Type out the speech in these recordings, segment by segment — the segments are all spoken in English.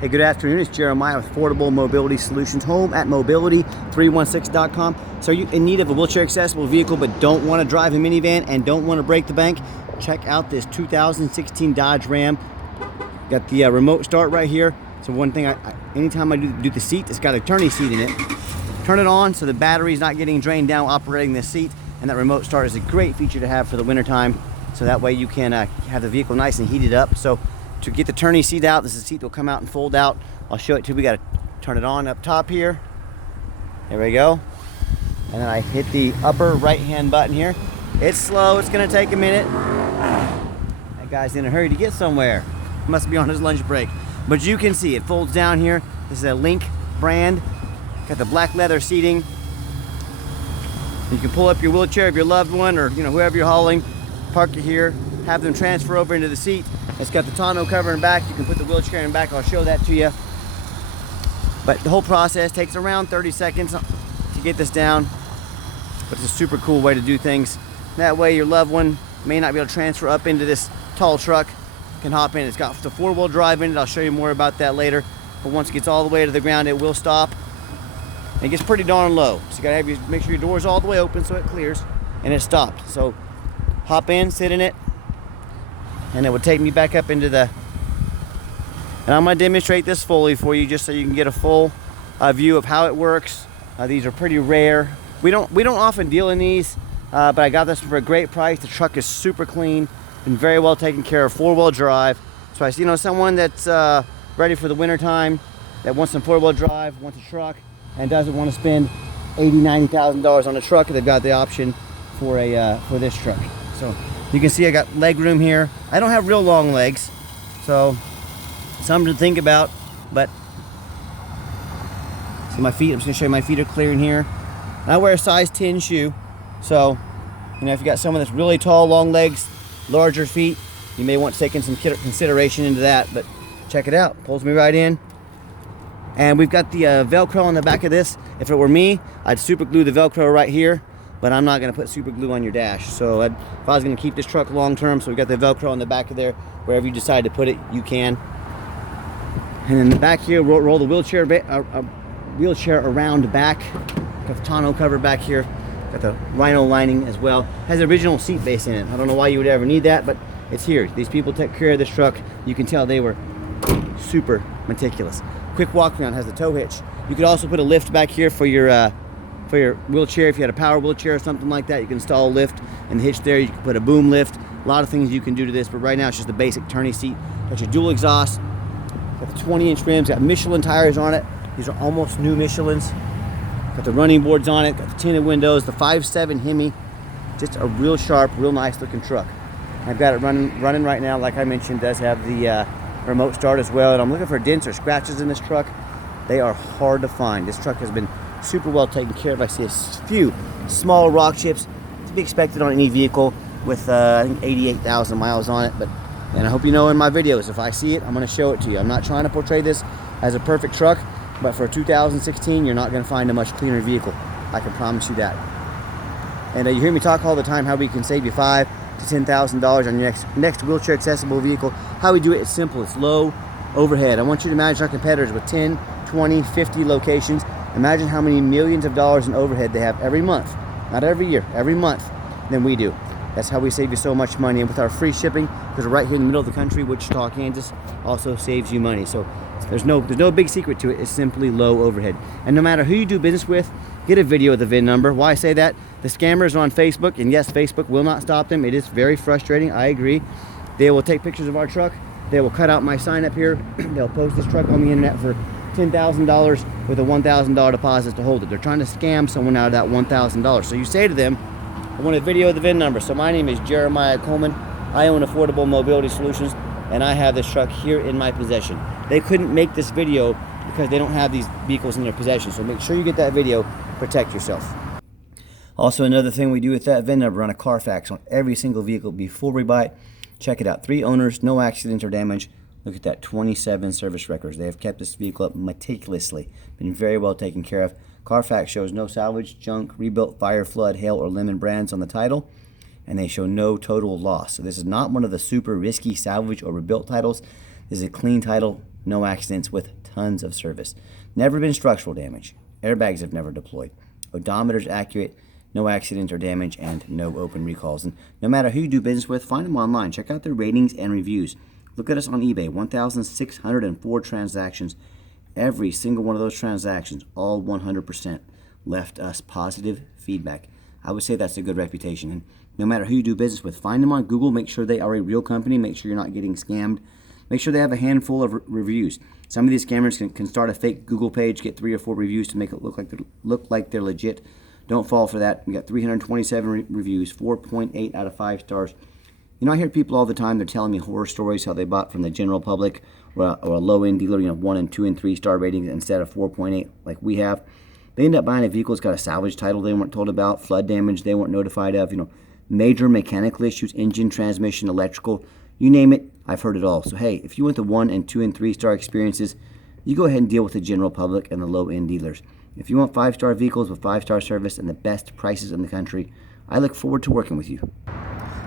Hey, good afternoon. It's Jeremiah with Affordable Mobility Solutions, home at mobility316.com. So are you in need of a wheelchair accessible vehicle but don't want to drive a minivan and don't want to break the bank? Check out this 2016 Dodge Ram. Got the remote start right here. So one thing, anytime I do the seat, it's got a turning seat in it. Turn it on so the battery's not getting drained down operating this seat. And that remote start is a great feature to have for the winter time. So that way you can have the vehicle nice and heated up. So to get the turning seat out, this is a seat that will come out and fold out. I'll show it to you. We got to turn it on up top here. There we go. And then I hit the upper right hand button here. It's slow, it's gonna take a minute. That guy's in a hurry to get somewhere. Must be on his lunch break. But you can see it folds down here. This is a Link brand. Got the black leather seating. You can pull up your wheelchair of your loved one or whoever you're hauling, park it here, have them transfer over into the seat. It's got the tonneau cover in back. You can put the wheelchair in back. I'll show that to you. But the whole process takes around 30 seconds to get this down. But it's a super cool way to do things. That way your loved one may not be able to transfer up into this tall truck. Can hop in. It's got the four-wheel drive in it. I'll show you more about that later. But once it gets all the way to the ground, it will stop. And it gets pretty darn low. So you gotta make sure your door's all the way open so it clears. And it stopped. So hop in, sit in it, and it would take me back up into the, and I'm going to demonstrate this fully for you just so you can get a full view of how it works. These are pretty rare. We don't often deal in these, but I got this for a great price. The truck is super clean, been very well taken care of, four-wheel drive. So I see someone that's ready for the winter time, that wants some four-wheel drive, wants a truck, and doesn't want to spend $80,000, $90,000 on a truck. They've got the option for this truck. So you can see I got leg room here. I don't have real long legs, so something to think about. But see my feet, I'm just gonna show you my feet are clear in here. And I wear a size 10 shoe. So, if you got someone that's really tall, long legs, larger feet, you may want to take in some consideration into that. But check it out, pulls me right in. And we've got the Velcro on the back of this. If it were me, I'd super glue the Velcro right here. But I'm not going to put super glue on your dash. So if I was going to keep this truck long term, so we got the Velcro on the back of there. Wherever you decide to put it, you can. And in the back here, roll the wheelchair around back. Got the tonneau cover back here. Got the rhino lining as well. Has the original seat base in it. I don't know why you would ever need that, but it's here. These people took care of this truck. You can tell they were super meticulous. Quick walk around, has the tow hitch. You could also put a lift back here for your wheelchair. If you had a power wheelchair or something like that, you can install a lift and the hitch there. You can put a boom lift. A lot of things you can do to this, but right now it's just the basic turning seat. Got your dual exhaust. Got the 20-inch rims. Got Michelin tires on it. These are almost new Michelins. Got the running boards on it. Got the tinted windows. The 5.7 Hemi. Just a real sharp, real nice looking truck. I've got it running right now. Like I mentioned, does have the remote start as well. And I'm looking for dents or scratches in this truck. They are hard to find. This truck has been super well taken care of. I see a few small rock chips to be expected on any vehicle with I think 88,000 miles on it. And I hope you know in my videos, if I see it, I'm going to show it to you. I'm not trying to portray this as a perfect truck, but for 2016, you're not going to find a much cleaner vehicle. I can promise you that. And you hear me talk all the time how we can save you $5,000 to $10,000 on your next wheelchair accessible vehicle. How we do it is simple. It's low overhead. I want you to imagine our competitors with 10, 20, 50 locations. Imagine how many millions of dollars in overhead they have every month. Not every year, every month than we do. That's how we save you so much money. And with our free shipping, because we're right here in the middle of the country, Wichita, Kansas, also saves you money. So there's no big secret to it. It's simply low overhead. And no matter who you do business with, get a video of the VIN number. Why I say that? The scammers are on Facebook, and yes, Facebook will not stop them. It is very frustrating, I agree. They will take pictures of our truck. They will cut out my sign up here. They'll post this truck on the internet for $10,000 with a $1,000 deposit to hold it. They're trying to scam someone out of that $1,000. So you say to them, I want a video of the VIN number. So my name is Jeremiah Coleman. I own Affordable Mobility Solutions, and I have this truck here in my possession. They couldn't make this video because they don't have these vehicles in their possession. So make sure you get that video, protect yourself. Also, another thing we do with that VIN number, run a Carfax on every single vehicle before we buy it. Check it out. 3 owners, no accidents or damage. Look at that, 27 service records. They have kept this vehicle up meticulously. Been very well taken care of. Carfax shows no salvage, junk, rebuilt, fire, flood, hail, or lemon brands on the title. And they show no total loss. So this is not one of the super risky salvage or rebuilt titles. This is a clean title, no accidents with tons of service. Never been structural damage. Airbags have never deployed. Odometer's accurate, no accidents or damage, and no open recalls. And no matter who you do business with, find them online. Check out their ratings and reviews. Look at us on eBay, 1,604 transactions. Every single one of those transactions, all 100%, left us positive feedback. I would say that's a good reputation. And no matter who you do business with, find them on Google. Make sure they are a real company. Make sure you're not getting scammed. Make sure they have a handful of reviews. Some of these scammers can start a fake Google page, get 3 or 4 reviews to make it look like they're legit. Don't fall for that. We got 327 reviews, 4.8 out of 5 stars. You know, I hear people all the time, they're telling me horror stories, how they bought from the general public or a low-end dealer, 1 and 2 and 3 star ratings instead of 4.8 like we have. They end up buying a vehicle that's got a salvage title they weren't told about, flood damage they weren't notified of, major mechanical issues, engine, transmission, electrical, you name it, I've heard it all. So hey, if you want the 1 and 2 and 3 star experiences, you go ahead and deal with the general public and the low-end dealers. If you want 5-star vehicles with 5-star service and the best prices in the country, I look forward to working with you.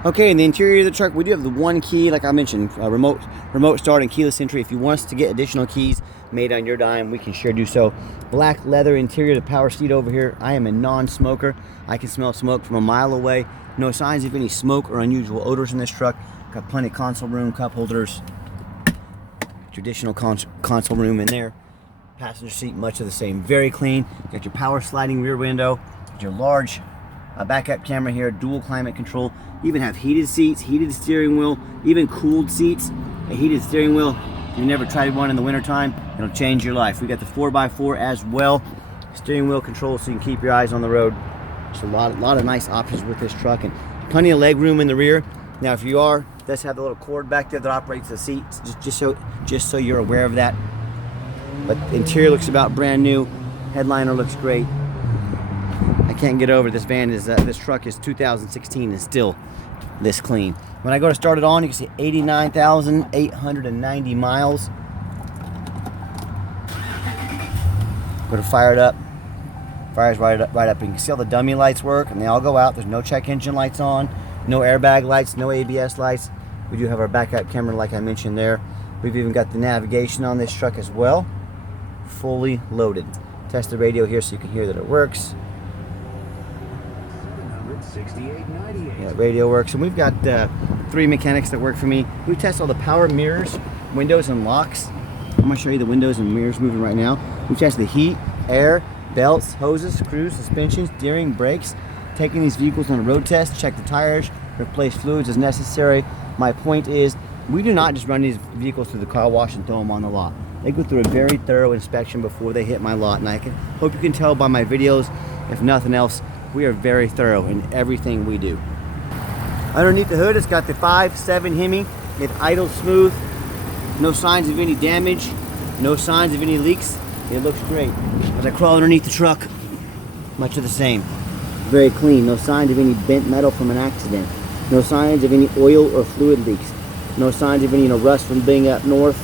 Okay, in the interior of the truck, we do have the one key, like I mentioned, remote start and keyless entry. If you want us to get additional keys made on your dime, we can sure do so. Black leather interior, the power seat over here. I am a non-smoker. I can smell smoke from a mile away. No signs of any smoke or unusual odors in this truck. Got plenty of console room, cup holders, traditional console room in there. Passenger seat, much of the same, very clean. Got your power sliding rear window, got your large backup camera here, dual climate control. Even have heated seats, heated steering wheel, even cooled seats. A heated steering wheel, if you've never tried one in the wintertime, it'll change your life. We got the 4x4 as well. Steering wheel control so you can keep your eyes on the road. Just a lot of nice options with this truck, and plenty of leg room in the rear. Now if you are, it does have the little cord back there that operates the seats, just so you're aware of that. But the interior looks about brand new. Headliner looks great. I can't get over this van is this truck is 2016 and still this clean. When I go to start it on, you can see 89,890 miles. Go to fire it up. Fires right up. You can see all the dummy lights work, and they all go out. There's no check engine lights on, no airbag lights, no ABS lights. We do have our backup camera, like I mentioned there. We've even got the navigation on this truck as well. Fully loaded. Test the radio here so you can hear that it works. Yeah, radio works. And we've got 3 mechanics that work for me. We test all the power, mirrors, windows, and locks. I'm going to show you the windows and mirrors moving right now. We test the heat, air, belts, hoses, screws, suspension, steering, brakes. Taking these vehicles on a road test, check the tires, replace fluids as necessary. My point is, we do not just run these vehicles through the car wash and throw them on the lot. They go through a very thorough inspection before they hit my lot, and I hope you can tell by my videos, if nothing else, we are very thorough in everything we do. Underneath the hood, it's got the 5.7 Hemi. It idles smooth. No signs of any damage. No signs of any leaks. It looks great. As I crawl underneath the truck, much of the same. Very clean. No signs of any bent metal from an accident. No signs of any oil or fluid leaks. No signs of any rust from being up north.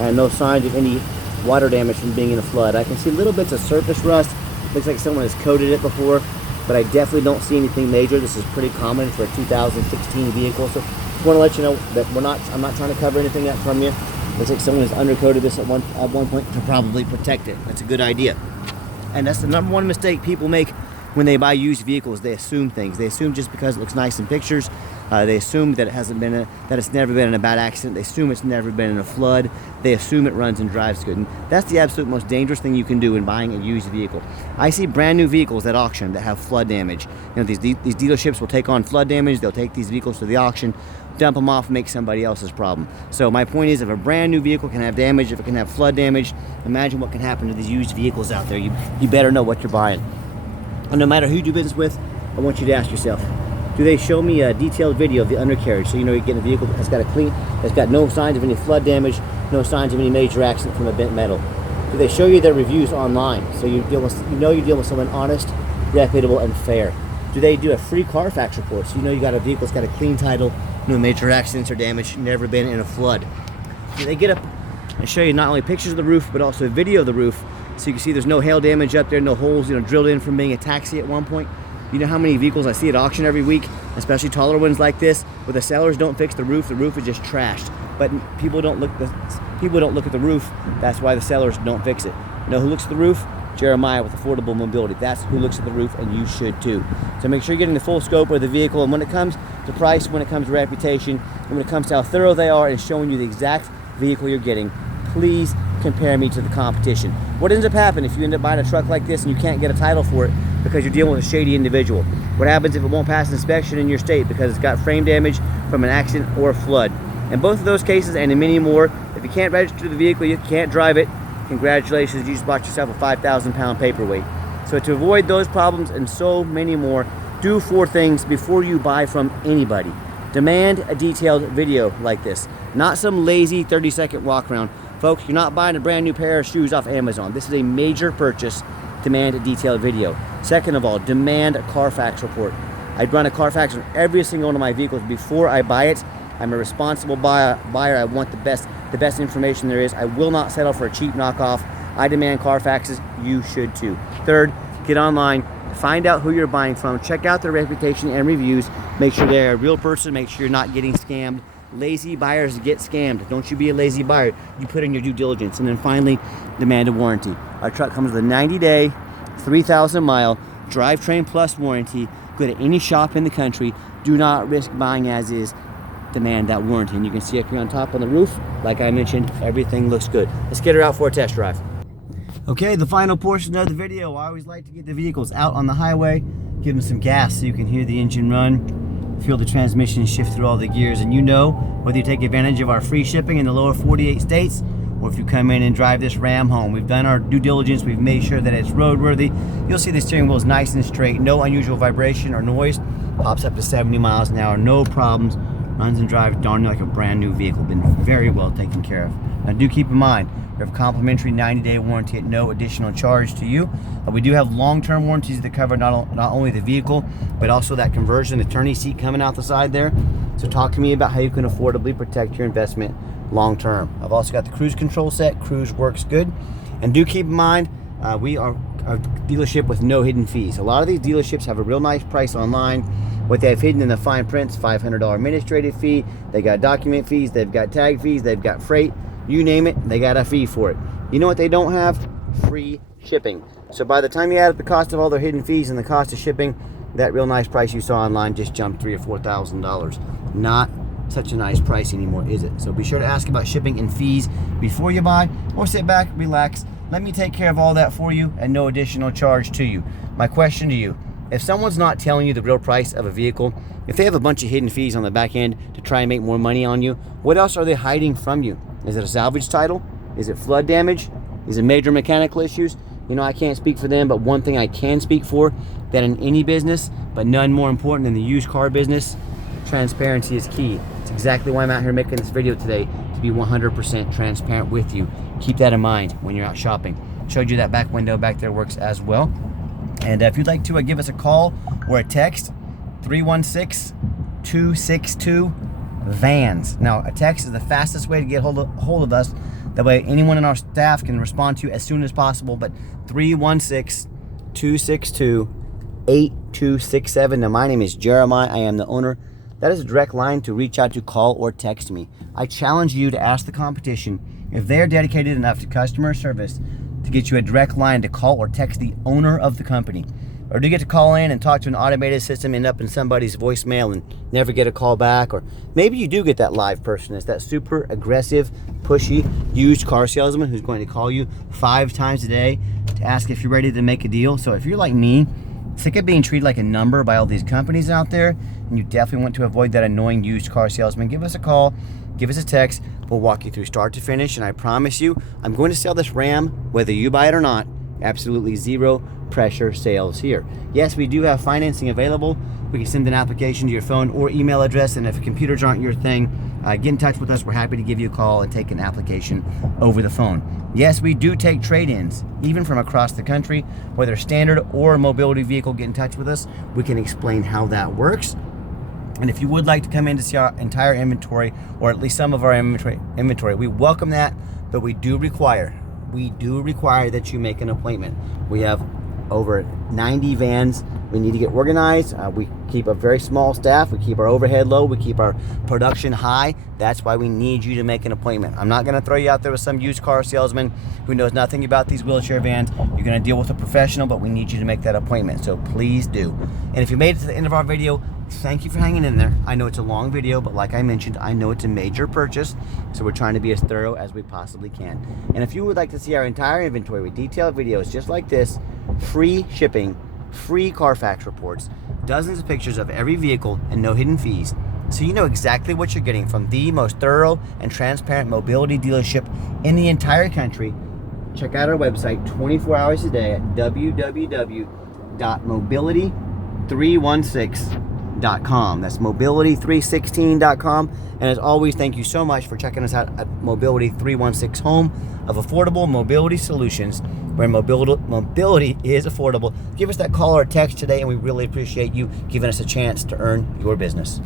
And no signs of any water damage from being in a flood. I can see little bits of surface rust. Looks like someone has coated it before, but I definitely don't see anything major. This is pretty common for a 2016 vehicle. So just want to let you know that I'm not trying to cover anything up from you. Looks like someone has undercoated this at one point to probably protect it. That's a good idea. And that's the #1 mistake people make when they buy used vehicles. They assume things. They assume just because it looks nice in pictures. They assume that it's never been in a bad accident. They assume it's never been in a flood. They assume it runs and drives good. And that's the absolute most dangerous thing you can do in buying a used vehicle. I see brand new vehicles at auction that have flood damage. These dealerships will take on flood damage. They'll take these vehicles to the auction, dump them off, make somebody else's problem. So my point is, if a brand new vehicle can have damage, if it can have flood damage, imagine what can happen to these used vehicles out there. You better know what you're buying. And no matter who you do business with, I want you to ask yourself, do they show me a detailed video of the undercarriage so you know you're getting a vehicle that's got no signs of any flood damage, no signs of any major accident from a bent metal? Do they show you their reviews online so you're dealing with someone honest, reputable, and fair? Do they do a free Carfax report so you know you got a vehicle that's got a clean title, no major accidents or damage, never been in a flood? Do they get up and show you not only pictures of the roof but also a video of the roof so you can see there's no hail damage up there, no holes drilled in from being a taxi at one point? You know how many vehicles I see at auction every week, especially taller ones like this, where the sellers don't fix the roof is just trashed. but people don't look at the roof. That's why the sellers don't fix it. You know who looks at the roof? Jeremiah with Affordable Mobility. That's who looks at the roof, and you should too. So make sure you're getting the full scope of the vehicle, and when it comes to price, when it comes to reputation, and when it comes to how thorough they are and showing you the exact vehicle you're getting, please compare me to the competition. What ends up happening if you end up buying a truck like this and you can't get a title for it because you're dealing with a shady individual? What happens if it won't pass inspection in your state because it's got frame damage from an accident or a flood? In both of those cases, and in many more, if you can't register the vehicle, you can't drive it, congratulations, you just bought yourself a 5,000-pound paperweight. So to avoid those problems and so many more, do 4 things before you buy from anybody. Demand a detailed video like this, not some lazy 30-second walk around. Folks, you're not buying a brand new pair of shoes off Amazon. This is a major purchase. Demand a detailed video. Second of all, demand a Carfax report. I run a Carfax on every single one of my vehicles before I buy it. I'm a responsible buyer. I want the best information there is. I will not settle for a cheap knockoff. I demand Carfaxes. You should too. Third, get online, find out who you're buying from, check out their reputation and reviews, make sure they're a real person, make sure you're not getting scammed. Lazy buyers get scammed. Don't you be a lazy buyer. You put in your due diligence. And then finally, demand a warranty. Our truck comes with a 90-day, 3,000-mile drivetrain plus warranty. Go to any shop in the country. Do not risk buying as is. Demand that warranty. And you can see up here on top on the roof, like I mentioned, everything looks good. Let's get her out for a test drive. Okay, the final portion of the video. I always like to get the vehicles out on the highway, give them some gas so you can hear the engine run, feel the transmission shift through all the gears, and you know, whether you take advantage of our free shipping in the lower 48 states, or if you come in and drive this Ram home, we've done our due diligence, we've made sure that it's roadworthy. You'll see the steering wheel is nice and straight, no unusual vibration or noise, pops up to 70 miles an hour, no problems, runs and drives darn near like a brand new vehicle, been very well taken care of. Now do keep in mind, we have a complimentary 90-day warranty at no additional charge to you. We do have long-term warranties that cover not only the vehicle, but also that conversion, the attorney seat coming out the side there. So talk to me about how you can affordably protect your investment long-term. I've also got the cruise control set. Cruise works good. And do keep in mind, we are a dealership with no hidden fees. A lot of these dealerships have a real nice price online. What they have hidden in the fine print's $500 administrative fee. They got document fees, they've got tag fees, they've got freight. You name it, they got a fee for it. You know what they don't have? Free shipping. So by the time you add up the cost of all their hidden fees and the cost of shipping, that real nice price you saw online just jumped $3,000 or $4,000. Not such a nice price anymore, is it? So be sure to ask about shipping and fees before you buy, or sit back, relax, let me take care of all that for you at no additional charge to you. My question to you, if someone's not telling you the real price of a vehicle, if they have a bunch of hidden fees on the back end to try and make more money on you, what else are they hiding from you? Is it a salvage title? Is it flood damage? Is it major mechanical issues? You know, I can't speak for them, but one thing I can speak for, that in any business, but none more important than the used car business, transparency is key. It's exactly why I'm out here making this video today, to be 100% transparent with you. Keep that in mind when you're out shopping. Showed you that back window back there works as well. And if you'd like to give us a call or a text, 316-262-VANS. Now, a text is the fastest way to get hold of us. That way, anyone in our staff can respond to you as soon as possible. But 316-262-8267. Now, my name is Jeremiah. I am the owner. That is a direct line to reach out to, call, or text me. I challenge you to ask the competition if they're dedicated enough to customer service to get you a direct line to call or text the owner of the company. Or do you get to call in and talk to an automated system, end up in somebody's voicemail and never get a call back? Or maybe you do get that live person. It's that super aggressive, pushy, used car salesman who's going to call you 5 times a day to ask if you're ready to make a deal. So if you're like me, sick of being treated like a number by all these companies out there, and you definitely want to avoid that annoying used car salesman, give us a call, give us a text. We'll walk you through start to finish, and I promise you, I'm going to sell this Ram, whether you buy it or not. Absolutely zero pressure sales here. Yes, we do have financing available. We can send an application to your phone or email address, and if computers aren't your thing, get in touch with us. We're happy to give you a call and take an application over the phone. Yes, we do take trade-ins, even from across the country. Whether standard or a mobility vehicle, get in touch with us. We can explain how that works. And if you would like to come in to see our entire inventory, or at least some of our inventory, we welcome that, but we do require that you make an appointment. We have over 90 vans We need to get organized. We keep a very small staff. We keep our overhead low. We keep our production high. That's why we need you to make an appointment. I'm not going to throw you out there with some used car salesman who knows nothing about these wheelchair vans. You're going to deal with a professional, but we need you to make that appointment. So please do. And if you made it to the end of our video, thank you for hanging in there. I know it's a long video, but like I mentioned, I know it's a major purchase, so we're trying to be as thorough as we possibly can. And if you would like to see our entire inventory with detailed videos just like this, free shipping, free Carfax reports, dozens of pictures of every vehicle, and no hidden fees, so you know exactly what you're getting from the most thorough and transparent mobility dealership in the entire country, check out our website 24 hours a day at www.mobility316.com. That's mobility316.com. And as always, thank you so much for checking us out at Mobility 316, home of affordable mobility solutions, where mobility is affordable. Give us that call or text today, and we really appreciate you giving us a chance to earn your business.